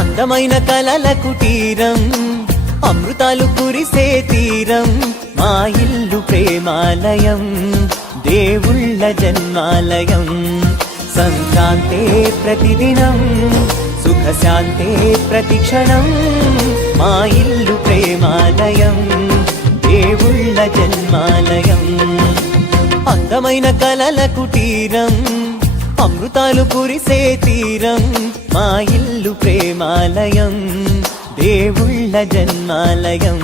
అందమైన కలల కుటీరం, అమృతాలు కురిసే తీరం, మా ఇల్లు ప్రేమాలయం, దేవుళ్ళ జన్మాలయం. సంక్రాంతే ప్రతిదినం, సుఖశాంతే ప్రతిక్షణం, మా ఇల్లు ప్రేమాలయం, దేవుళ్ళ జన్మాలయం. అందమైన కలల కుటీరం, అమృతాలు కురిసే తీరం, మా ఇల్లు ప్రేమాలయం, దేవుళ్ళ జన్మాలయం.